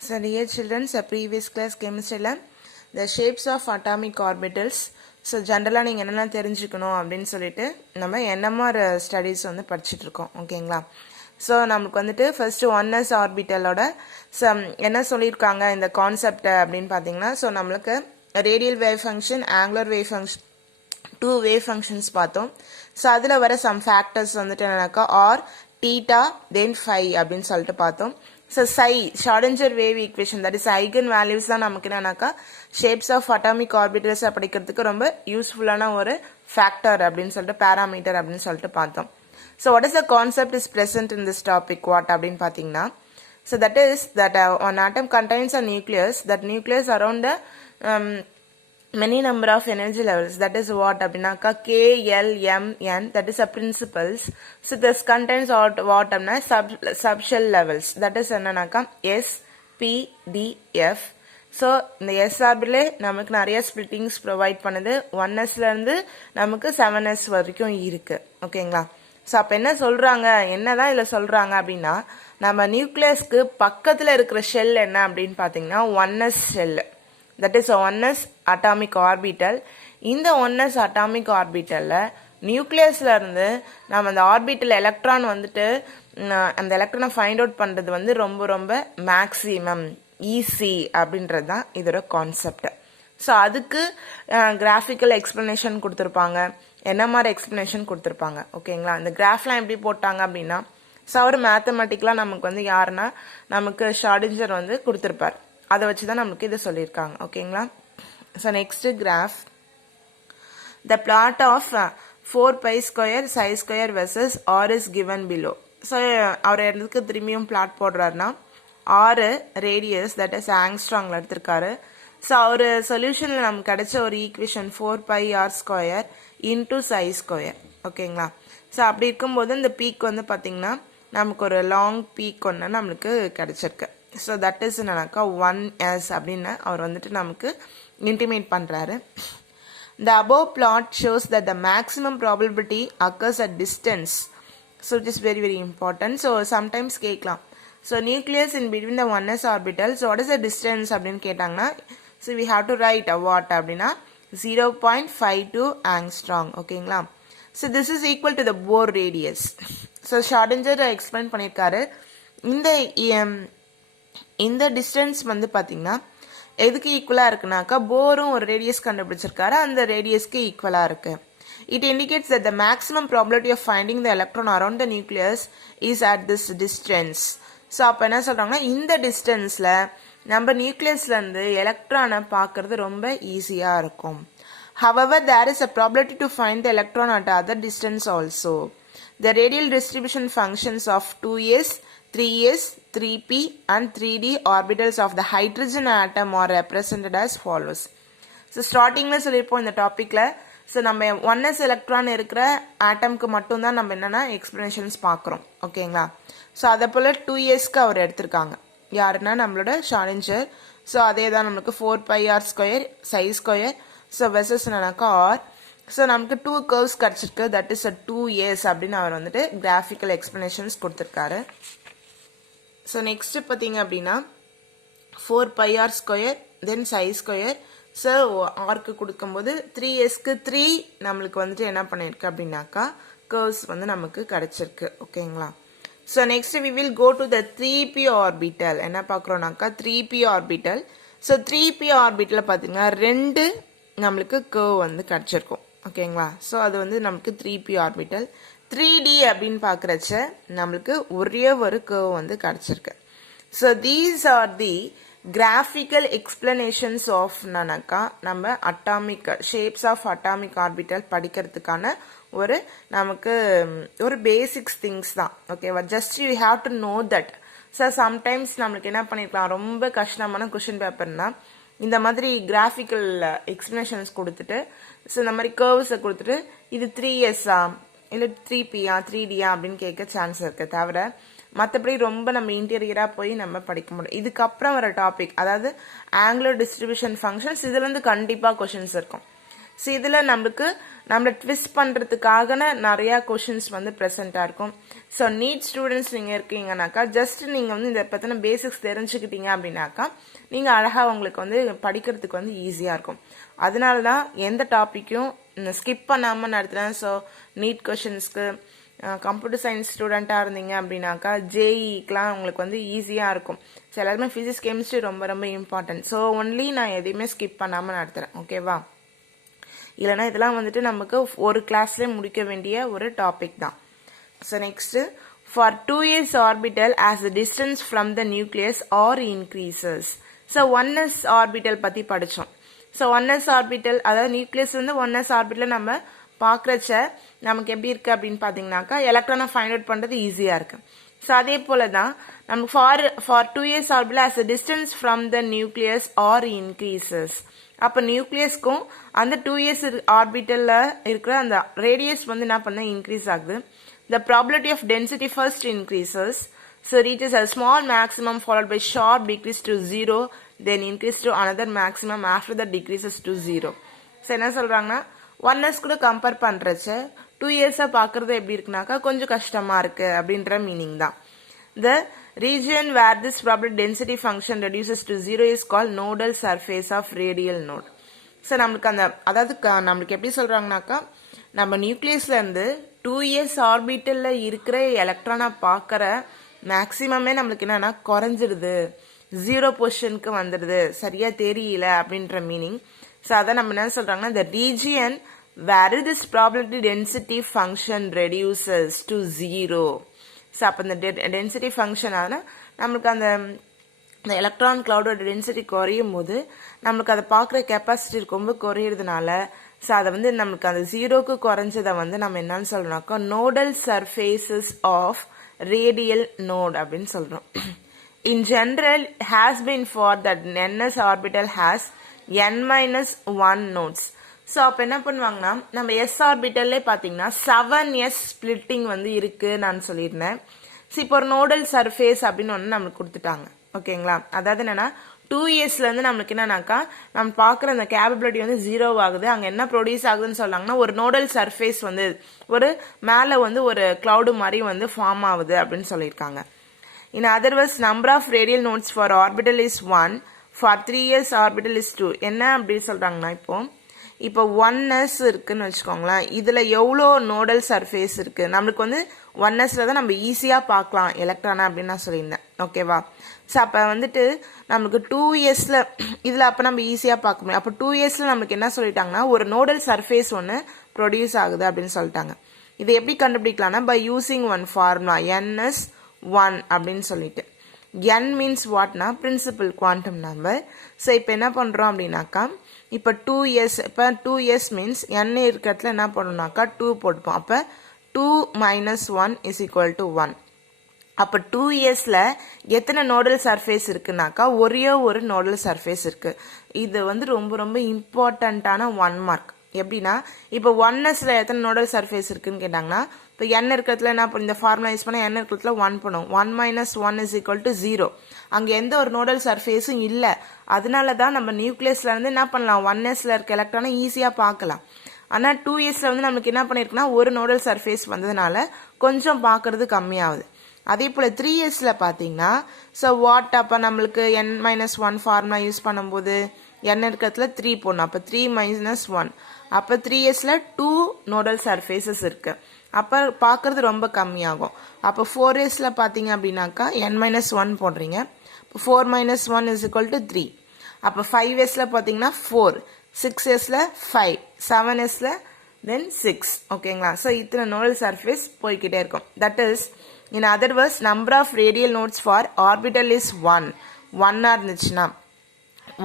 So dear children, previous class chemistry the shapes of atomic orbitals. So ஜென்ரலாக நீங்கள் என்னெல்லாம் தெரிஞ்சுக்கணும் அப்படின்னு சொல்லிட்டு நம்ம NMR ஸ்டடீஸ் வந்து படிச்சுட்டு இருக்கோம் ஓகேங்களா. ஸோ நமக்கு வந்துட்டு ஃபர்ஸ்ட் 1s ஆர்பிட்டலோட என்ன சொல்லியிருக்காங்க இந்த கான்செப்ட் அப்படின்னு பார்த்தீங்கன்னா, ஸோ நம்மளுக்கு radial wave function, angular wave function, 2 wave functions பார்த்தோம். ஸோ அதில் வர சம் ஃபேக்டர்ஸ் வந்துட்டு என்னன்னாக்கா ஆர், தீட்டா, தென் ஃபை அப்படின்னு சொல்லிட்டு பார்த்தோம். So Schrodinger wave equation, that is eigen values தான் நமக்கு என்னன்னாக்கா ஷேப்ஸ் ஆஃப் அட்டாமிக் ஆர்பிட்டல்ஸ் படிக்கிறதுக்கு ரொம்ப யூஸ்ஃபுல்லான ஒரு ஃபேக்டர் அப்படின்னு சொல்லிட்டு பேராமீட்டர் அப்படின்னு சொல்லிட்டு பார்த்தோம். So what is the concept is present in this topic what அப்படின்னு பார்த்தீங்கன்னா, so that is that one atom contains a nucleus, that nucleus around the many number of energy levels, that is what அப்படின்னாக்கா K, L, M, N, that is a principles. So this contains what அப்படின்னா subshell levels, that is என்னன்னாக்கா S, P, D, F. So இந்த S ஆர்பிலே நமக்கு நிறைய ஸ்பிளிட்டிங்ஸ் provide பண்ணுது. 1sல இருந்து நமக்கு 7s வரைக்கும் இருக்கு ஓகேங்களா. ஸோ அப்போ என்ன சொல்றாங்க, என்னதான் இதில் சொல்றாங்க அப்படின்னா, நம்ம நியூக்ளியஸ்க்கு பக்கத்தில் இருக்கிற ஷெல் என்ன அப்படின்னு பார்த்தீங்கன்னா 1s shell, that is 1s atomic orbital. இந்த 1s atomic orbitalல நியூக்ளியஸ்ல இருந்து நம்ம அந்த ஆர்பிட்டல் எலக்ட்ரான் வந்துட்டு அந்த எலக்ட்ரானை ஃபைண்ட் அவுட் பண்றது வந்து ரொம்ப ரொம்ப மேக்ஸிமம் ஈஸி அப்படின்றது தான் இதோட கான்செப்ட். ஸோ அதுக்கு கிராஃபிக்கல் எக்ஸ்பிளனேஷன் கொடுத்துருப்பாங்க, NMR எக்ஸ்பிளனேஷன் கொடுத்துருப்பாங்க ஓகேங்களா. இந்த கிராஃப்லாம் எப்படி போட்டாங்க அப்படின்னா, ஸோ அவர் மேத்தமெட்டிக்கலாக நமக்கு வந்து யாருன்னா நமக்கு ஷார்டிஞ்சர் வந்து கொடுத்துருப்பார், அதை வச்சு தான் நமக்கு இதை சொல்லியிருக்காங்க ஓகேங்களா. So next graph, the plot of 4 pi square psi square versus R is given below. So அவர் எதுக்கு திரும்பியும் பிளாட் போடுறாருன்னா, R ரேடியஸ் தட் இஸ் ஆங்ஸ்ட்ராங்ல எடுத்திருக்காரு. ஸோ அவர் சொல்யூஷனில் நமக்கு கிடைச்ச ஒரு equation 4 pi r square into psi square ஓகேங்களா. ஸோ அப்படி இருக்கும்போது இந்த பீக் வந்து பார்த்தீங்கன்னா நமக்கு ஒரு லாங் பீக் ஒன்று நம்மளுக்கு கிடைச்சிருக்கு. ஸோ தட் இஸ் என்னன்னாக்கா 1s அப்படின்னு அவர் வந்துட்டு நமக்கு இன்டிமேட் பண்ணுறாரு. The above plot shows that the maximum probability occurs at distance. So it is very very important. So sometimes கேட்கலாம், so nucleus in between the 1s orbital, so what is the distance அப்படின்னு கேட்டாங்கன்னா, so we have to write a what அப்படின்னா 0.52 angstrom ஓகேங்களா. So this is equal to the Bohr radius. So Schrödinger explain பண்ணியிருக்காரு, இந்த distance வந்து பார்த்தீங்கன்னா எதுக்கு ஈக்குவலாக இருக்குனாக்கா போரும் ஒரு ரேடியஸ் கண்டுபிடிச்சிருக்காரு, அந்த ரேடியஸ்க்கு ஈக்குவலாக இருக்கு. It indicates that the maximum probability of finding the electron around the nucleus is at this distance. So அப்போ என்ன சொல்கிறாங்கன்னா, இந்த டிஸ்டன்ஸில் நம்ம நியூக்ளியஸ்லேருந்து எலக்ட்ரானை பார்க்கறது ரொம்ப ஈஸியாக இருக்கும். However, there is a probability to find the electron at other distance also. The radial distribution functions of 2s, 3s, 3p and 3d orbitals of the hydrogen atom are represented as follows. So ஸ்டார்டிங்கில் சொல்லியிருப்போம் இந்த டாப்பிக்கில், so நம்ம 1s electron இருக்கிற ஆட்டம்க்கு மட்டும்தான் நம்ம என்னென்னா explanations பார்க்குறோம் ஓகேங்களா. ஸோ அதை போல் 2sக்கு அவர் எடுத்திருக்காங்க யாருன்னா நம்மளோட ஷார்டிஞ்சர். ஸோ அதே தான் நம்மளுக்கு 4 pi r square psi square, so versus என்னன்னாக்கா ஆர். ஸோ நமக்கு 2 கர்வ்ஸ் கிடச்சிருக்கு, தட் இஸ் 2s அப்படின்னு அவர் வந்துட்டு கிராஃபிக்கல் எக்ஸ்பிளனேஷன்ஸ் கொடுத்துருக்காரு. ஸோ நெக்ஸ்ட் பார்த்தீங்க அப்படின்னா 4 pi r square then psi square. So ஆர்க்கு கொடுக்கும்போது 3sக்கு 3 நம்மளுக்கு வந்துட்டு என்ன பண்ணியிருக்கு அப்படின்னாக்கா கர்வ்ஸ் வந்து நமக்கு கிடைச்சிருக்கு ஓகேங்களா. So next we will go to the 3p orbital. என்ன பார்க்குறோம்னாக்கா 3p orbital. So 3p orbital பார்த்தீங்கன்னா 2 நம்மளுக்கு கர்வ் வந்து கிடச்சிருக்கும் ஓகேங்களா. ஸோ அது வந்து நமக்கு 3p ஆர்பிட்டல். 3d அப்படின்னு பார்க்குறச்ச நம்மளுக்கு ஒரே ஒரு கர்வ் வந்து கிடச்சிருக்கு. So these are the graphical explanations of நானாக்கா நம்ம atomic shapes of atomic orbital படிக்கிறதுக்கான ஒரு நமக்கு ஒரு பேசிக்ஸ் திங்ஸ் தான் ஓகேவா. Just you have to know that. So sometimes நம்மளுக்கு என்ன பண்ணிருக்கலாம், ரொம்ப கஷ்டமான கொஷின் பேப்பர்னா இந்த மாதிரி கிராஃபிக்கல் எக்ஸ்பிளனேஷன்ஸ் கொடுத்துட்டு, ஸோ இந்த மாதிரி கர்வ்ஸை கொடுத்துட்டு இது 3sஆ இல்லை 3pஆ 3dஆ அப்படின்னு கேட்க சான்ஸ் இருக்கு. தவிர மற்றபடி ரொம்ப நம்ம இன்டீரியராக போய் நம்ம படிக்க முடியும். இதுக்கப்புறம் வர டாபிக் அதாவது ஆங்குலர் டிஸ்ட்ரிபியூஷன் ஃபங்க்ஷன்ஸ், இதுலேருந்து கண்டிப்பாக கொஷின்ஸ் இருக்கும். ஸோ இதில் நம்மளை ட்விஸ்ட் பண்ணுறதுக்காக நிறையா கொஷின்ஸ் வந்து ப்ரெசென்ட்டாக இருக்கும். ஸோ நீட் ஸ்டூடெண்ட்ஸ் நீங்கள் இருக்கீங்கன்னாக்கா ஜஸ்ட் நீங்கள் வந்து இதை பற்றின பேசிக்ஸ் தெரிஞ்சுக்கிட்டீங்க அப்படின்னாக்கா நீங்கள் அழகாக உங்களுக்கு வந்து படிக்கிறதுக்கு வந்து ஈஸியாக இருக்கும். அதனால தான் எந்த டாப்பிக்கும் ஸ்கிப் பண்ணாமல் நடத்துகிறேன். ஸோ நீட் கொஷின்ஸ்க்கு கம்ப்யூட்டர் சயின்ஸ் ஸ்டூடெண்ட்டாக இருந்தீங்க அப்படின்னாக்கா ஜேஇக்கெலாம் உங்களுக்கு வந்து ஈஸியாக இருக்கும். ஸோ எல்லாருமே ஃபிசிக்ஸ் கெமிஸ்ட்ரி ரொம்ப ரொம்ப இம்பார்ட்டன்ட். ஸோ ஒன்லி நான் எதையுமே ஸ்கிப் பண்ணாமல் நடத்துகிறேன். ஓகேவா? இல்லைனா இதெல்லாம் வந்துட்டு நமக்கு ஒரு கிளாஸ்லேயே முடிக்க வேண்டிய ஒரு டாபிக் தான். So next for 2s orbital as the distance from the nucleus are increases. So 1s orbital பற்றி படித்தோம். ஸோ 1s ஆர்பிட்டல் அதாவது நியூக்ளியஸ் வந்து 1s ஆர்பிட்டல் நம்ம பார்க்குறச்ச நமக்கு எப்படி இருக்குது அப்படின்னு பார்த்தீங்கன்னாக்கா எலக்ட்ரானை ஃபைண்ட் அவுட் பண்ணுறது ஈஸியாக இருக்குது. ஸோ அதே போல தான் நமக்கு for 2s orbital as the distance from the nucleus are increases. அப்போ நியூக்ளியஸ்க்கும் அந்த 2s ஆர்பிட்டலில் இருக்கிற அந்த ரேடியஸ் வந்து என்ன பண்ண இன்க்ரீஸ் ஆகுது. The probability of density first increases, so reaches a small maximum followed by sharp decrease to 0, then increase to another maximum after that decreases to 0. So என்ன சொல்றாங்கன்னா 1s கூட கம்பேர் பண்றச்ச 2s பார்க்கறது எப்படி இருக்குனாக்கா கொஞ்சம் கஷ்டமா இருக்கு அப்படின்ற மீனிங் தான். The region where this probability density function reduces to 0 is called nodal surface of radial node. So நம்மளுக்கு அதாவது நம்மளுக்கு எப்படி சொல்றாங்கனாக்கா நம்ம நியூக்ளியஸ்ல இருந்து 2s ஆர்பிட்டலில் இருக்கிற எலக்ட்ரானை பார்க்குற மேக்ஸிமமே நம்மளுக்கு என்னன்னா குறைஞ்சிடுது, 0 பொசிஷனுக்கு வந்துடுது, சரியா தெரியல அப்படின்ற மீனிங். ஸோ அதான் நம்ம என்ன சொல்றாங்கன்னா the region where this probability density function reduces to 0. So அப்போ இந்த டென்சிட்டி ஃபங்க்ஷன் ஆனால் நம்மளுக்கு அந்த எலக்ட்ரான் கிளவுடோட டென்சிட்டி குறையும் போது நம்மளுக்கு அதை பார்க்குற கெப்பாசிட்டி ரொம்ப குறையிறதுனால ஸோ அதை வந்து நம்மளுக்கு அந்த 0க்கு குறைஞ்சதை வந்து நம்ம என்னன்னு சொல்றோம்னாக்கா nodal surfaces of radial node அப்படின்னு சொல்றோம். In general has been for that ns orbital has n-1 nodes. So அப்போ என்ன பண்ணுவாங்கன்னா நம்ம எஸ் ஆர்பிட்டல்லே பார்த்தீங்கன்னா 7s ஸ்பிளிட்டிங் வந்து இருக்கு நான் சொல்லியிருந்தேன். ஸோ இப்போ ஒரு நோடல் சர்ஃபேஸ் அப்படின்னு ஒன்று நம்மளுக்கு கொடுத்துட்டாங்க. ஓகேங்களா? அதாவது என்னன்னா 2sல இருந்து நம்மளுக்கு என்னன்னாக்கா நம்ம பார்க்குற அந்த கேப்பபிலிட்டி வந்து 0 ஆகுது. அங்கே என்ன ப்ரொடியூஸ் ஆகுதுன்னு சொல்லாங்கன்னா ஒரு நோடல் சர்ஃபேஸ் வந்து ஒரு மேலே வந்து ஒரு கிளவுடு மாதிரி வந்து ஃபார்ம் ஆகுது அப்படின்னு சொல்லியிருக்காங்க. In otherwise number of radial nodes for orbital is 1, for 3s orbital is 2. என்ன அப்படி சொல்றாங்கன்னா இப்போ 1s இருக்குன்னு வச்சுக்கோங்களேன், இதுல எவ்வளோ நோடல் சர்ஃபேஸ் இருக்கு நம்மளுக்கு வந்து 1sல தான் நம்ம ஈஸியா பார்க்கலாம் எலக்ட்ரானா அப்படின்னு நான் சொல்லியிருந்தேன். ஓகேவா? ஸோ அப்போ வந்துட்டு நமக்கு 2sல இதில் அப்போ நம்ம ஈஸியாக பார்க்க முடியும். அப்போ 2sல நமக்கு என்ன சொல்லிட்டாங்கன்னா ஒரு நோடல் சர்ஃபேஸ் ஒன்று ப்ரொடியூஸ் ஆகுது அப்படின்னு சொல்லிட்டாங்க. இதை எப்படி கண்டுபிடிக்கலாம்னா by using one formula ns1 அப்படின்னு சொல்லிட்டு. n மீன்ஸ் வாட்னா பிரின்சிபல் குவாண்டம் நம்பர். ஸோ இப்போ என்ன பண்ணுறோம் அப்படின்னாக்கா இப்போ 2s மீன்ஸ் n இருக்கிறதுல என்ன பண்ணணும்னாக்கா 2 போட்டுப்போம். அப்போ 2 - 1 = 1. அப்போ 2sல எத்தனை நோடல் சர்ஃபேஸ் இருக்குனாக்கா ஒரே ஒரு நோடல் சர்ஃபேஸ் இருக்கு. இது வந்து ரொம்ப ரொம்ப இம்பார்ட்டண்ட்டான 1 மார்க். எப்படின்னா இப்போ 1sல எத்தனை நோடல் சர்ஃபேஸ் இருக்குன்னு கேட்டாங்கன்னா இப்போ n இருக்கிறதுல என்ன இந்த ஃபார்முலா யூஸ் பண்ண n இருக்கிறதுல 1 பண்ணும். 1 - 1 = 0. அங்கே எந்த ஒரு நோடல் சர்ஃபேஸும் இல்லை. அதனால தான் நம்ம நியூக்ளியஸ்ல இருந்து என்ன பண்ணலாம் 1sல இருக்க எலக்ட்ரானை ஈஸியாக பார்க்கலாம். ஆனால் 2sல வந்து நமக்கு என்ன பண்ணியிருக்குன்னா ஒரு நோடல் சர்ஃபேஸ் வந்ததுனால கொஞ்சம் பார்க்கறது கம்மியாகுது. அதே போல் 3sல பார்த்தீங்கன்னா ஸோ வாட் அப்போ நம்மளுக்கு n-1 ஃபார்முலா யூஸ் பண்ணும்போது n இருக்கிறதுல 3 போடணும். அப்போ 3 - 1 அப்போ 3sல 2 நோடல் சர்ஃபேசஸ் இருக்கு. அப்போ பார்க்கறது ரொம்ப கம்மியாகும். அப்போ 4sல பார்த்தீங்க அப்படின்னாக்கா n-1 போடுறீங்க. இப்போ 4 - 1 = 3. அப்போ 5sல பார்த்தீங்கன்னா 4, 6sல 5, 7sல then 6. ஓகேங்களா? ஸோ இத்தனை நோடல் சர்ஃபேஸ் போய்கிட்டே இருக்கும். That is in other words number of radial nodes for orbital is 1 இருந்துச்சுன்னா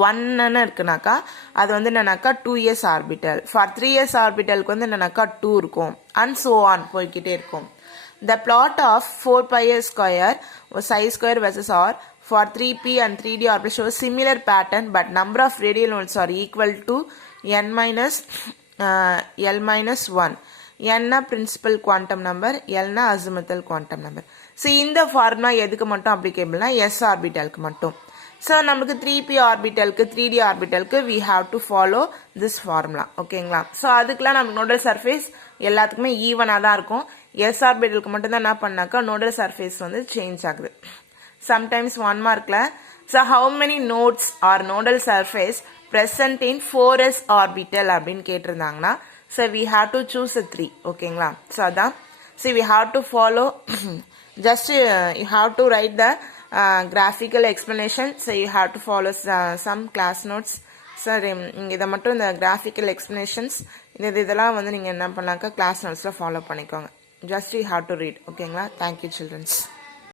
1 இருக்குனாக்கா அது வந்து என்னன்னாக்கா 2s ஆர்பிட்டல். ஃபார் 3s ஆர்பிட்டலுக்கு வந்து என்னன்னாக்கா 2 இருக்கும் and so on போய்கிட்டே இருக்கும். The plot of 4πs square psi square versus r for 3p and 3d orbital shows similar pattern but number of radial nodes are equal to n minus l-1. n principal quantum number, l azimuthal quantum number. So இந்த formula எதுக்கு மட்டும் அப்ளிகேபிள்னா S ஆர்பிட்டலுக்கு மட்டும். So நம்மளுக்கு 3p ஆர்பிட்டலுக்கு 3d ஆர்பிட்டலுக்கு we have to follow this formula ஓகேங்களா. ஸோ அதுக்கெலாம் நமக்கு நோடல் சர்ஃபேஸ் எல்லாத்துக்குமே ஈவனாக தான் இருக்கும். எஸ் ஆர்பிட்டலுக்கு மட்டும்தான் என்ன பண்ணாக்கா நோடல் சர்ஃபேஸ் வந்து சேஞ்ச் ஆகுது. சம்டைம்ஸ் 1 மார்க்கில் so how many nodes are nodal surface present in 4s orbital அப்படின்னு கேட்டிருந்தாங்கன்னா so we have to choose a 3 ஓகேங்களா. ஸோ அதான் so we have to follow just you have to write the graphical explanation. So you have to follow some class notes. Sir இதை மட்டும் இந்த graphical explanations இதெல்லாம் வந்து நீங்கள் என்ன பண்ணாக்கா கிளாஸ் நோட்ஸில் ஃபாலோ பண்ணிக்கோங்க. Just you have to read ஓகேங்களா. Thank you children's.